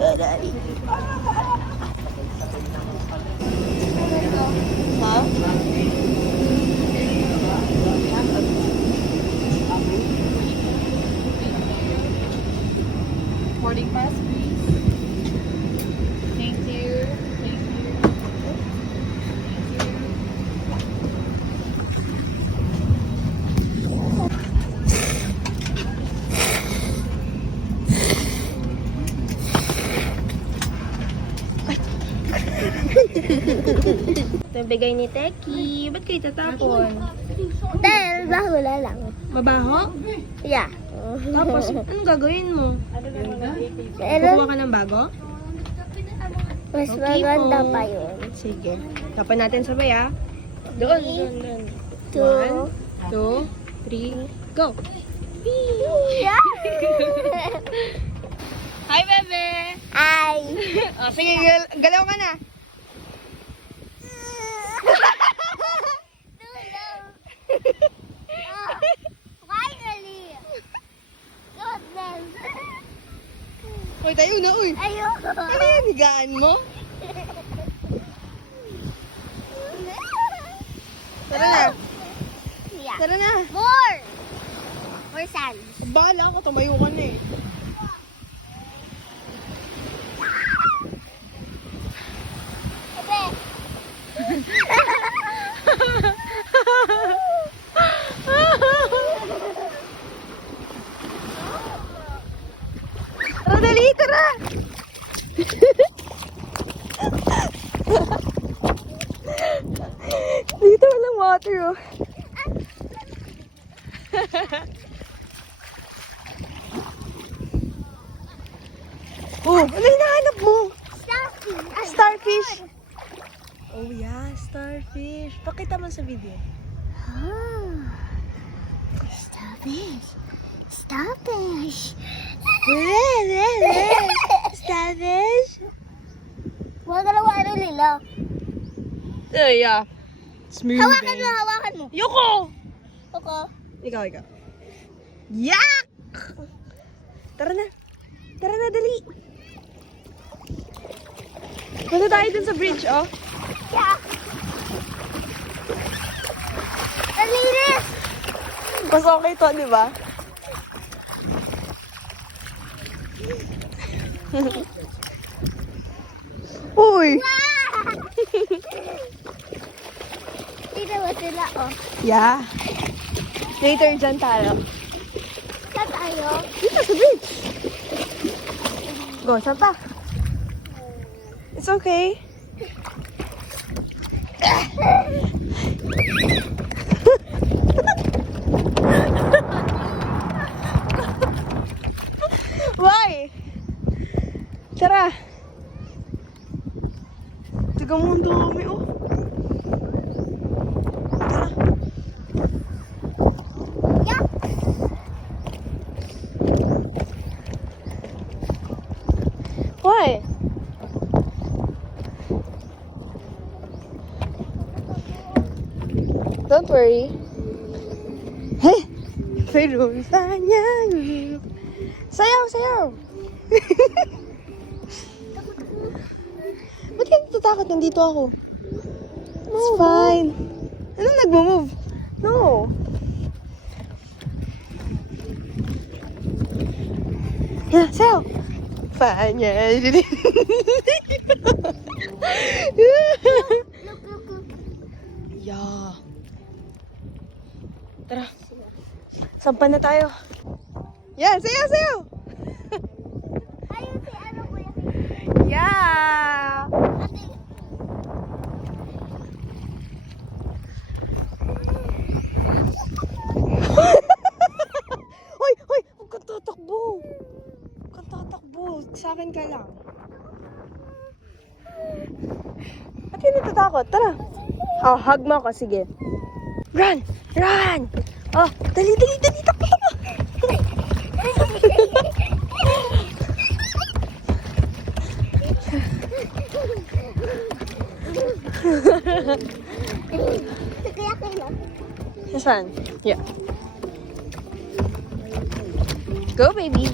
Aray. Ha? Boarding pass, please. Thank you. Thank you. Ito bigay ni Teki. Ba't kayo tatapon? Dahil wala lang. Mabaho? Yeah. Tapos, anong gagawin mo? Pero Kukuha ka ng bago? mas Okay maganda po. pa yun. Sige. Tapan natin sabay ah. Doon, doon, doon. 1, 2, 3, go! Yeah. Hi, bebe! Ay. Oh, sige, galaw ka na. Finally. Goodness. Uy, tayo na, uy. Ayoko. Ano yan, higaan mo? Tara na. Yeah. Tara na. More. More sand. Bahala ka, tumayo ka na eh. Ebe. Tara, dali, tara! Dito walang water, oh. Oh, ano hinahanap mo? Starfish. Oh yeah, starfish. Pakita mo sa video. Starfish. Starfish. Starfish. Mga dalawa ano nila. Yeah. Smooth. Hawakan mo, hawakan mo. Yoko! Ako. Ikaw. Yak! Tara na. Tara na, dali. Punta tayo dun sa bridge, oh. Yeah. Ang linis. Mas okay to, di ba? Uy! Dito ba sila, oh? Yeah. Later dyan tayo. Saan tayo? Dito sa bridge. Go, saan pa? It's okay. Why? Tara. Tiga mo ang dami, oh. Tara. Yeah. Why? Don't worry. Hey! Pero sanya. Sayaw, sayaw. Ba't ka natatakot? Nandito ako. It's fine. Anong nagmo-move? No. Yeah, sayaw. Fanya. Look. Yeah. Tara. Sampan na tayo. Yeah, sayaw, sayaw. Ayun si ano, kuya. Yeah. Ate. Hoy, hoy, huwag kang tatakbo. Huwag kang tatakbo. Sa akin ka lang. Ba't yun natatakot? Tara. Oh, hug mo ako. Sige. Run! Run! Oh, dali, dali, dali. Takbo, takbo. Kaya kailan? Saan? Yeah. Go, baby.